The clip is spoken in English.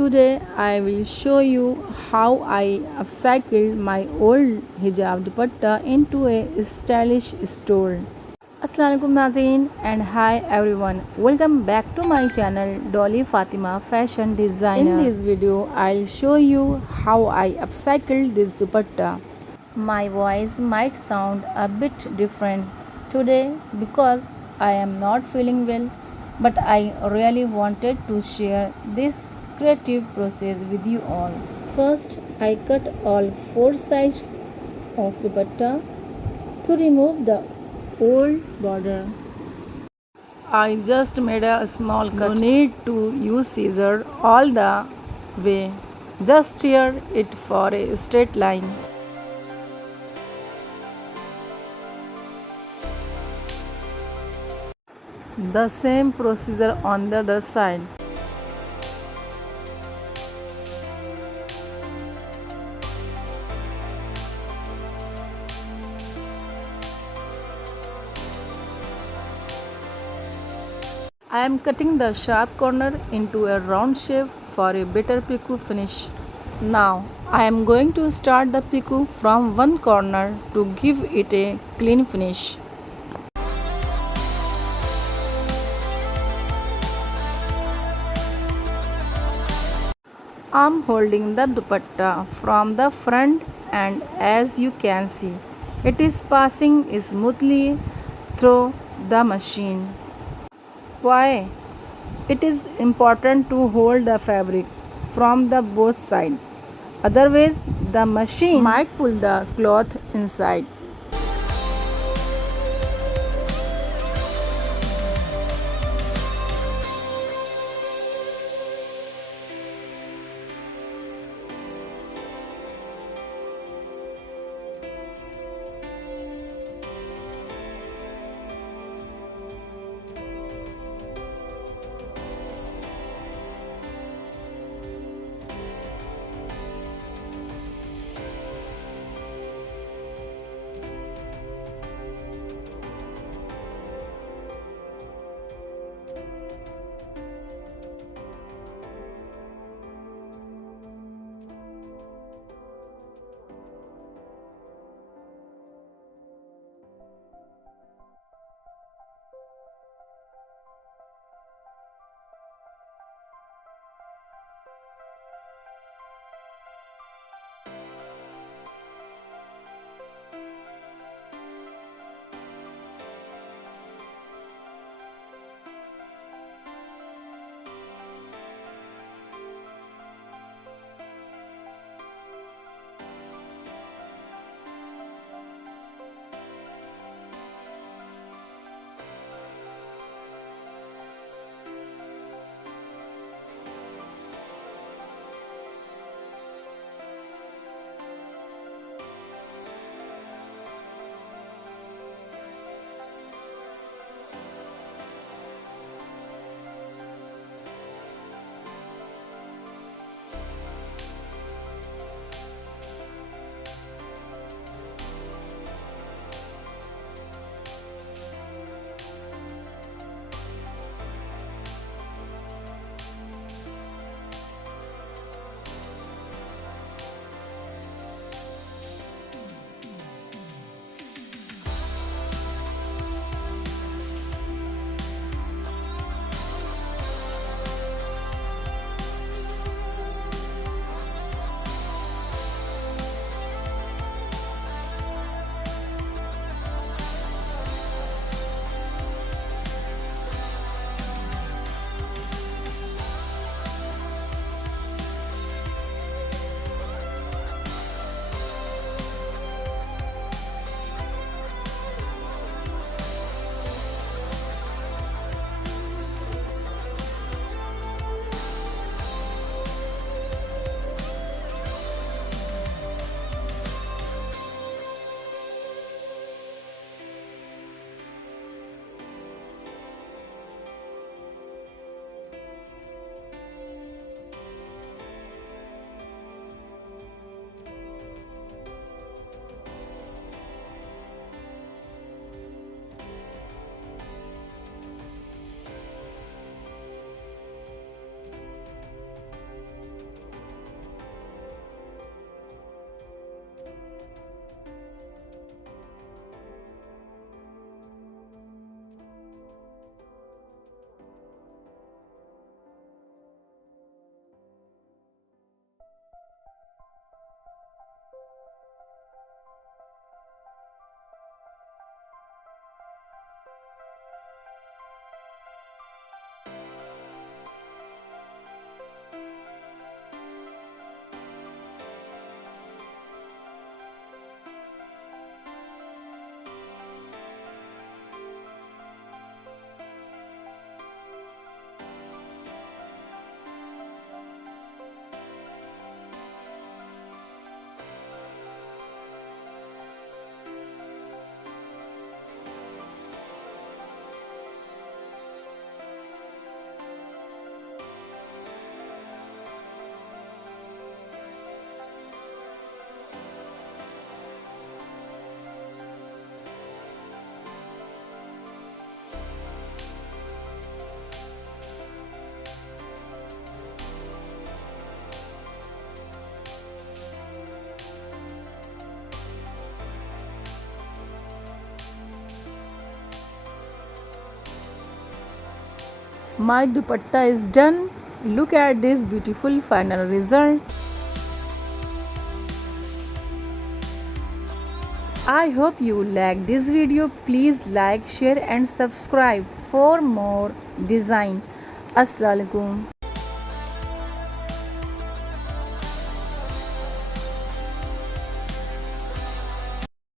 Today I will show you how I upcycled my old hijab dupatta into a stylish store. Assalamualaikum Nazeen and hi everyone. Welcome back to my channel Dolly Fatima Fashion Designer. In this video I'll show you how I upcycled this dupatta. My voice might sound a bit different today because I am not feeling well, but I really wanted to share this creative process with you all. First, I cut all four sides of dupatta to remove the old border. I just made a small cut. No need to use scissors all the way. Just tear it for a straight line. The same procedure on the other side. I am cutting the sharp corner into a round shape for a better pico finish. Now I am going to start the pico from one corner to give it a clean finish. I am holding the dupatta from the front, and as you can see, it is passing smoothly through the machine. Why? It is important to hold the fabric from the both sides. Otherwise, the machine might pull the cloth inside. My dupatta is done. Look at this beautiful final result. I hope you like this video. Please like, share and subscribe for more design. Assalamualaikum.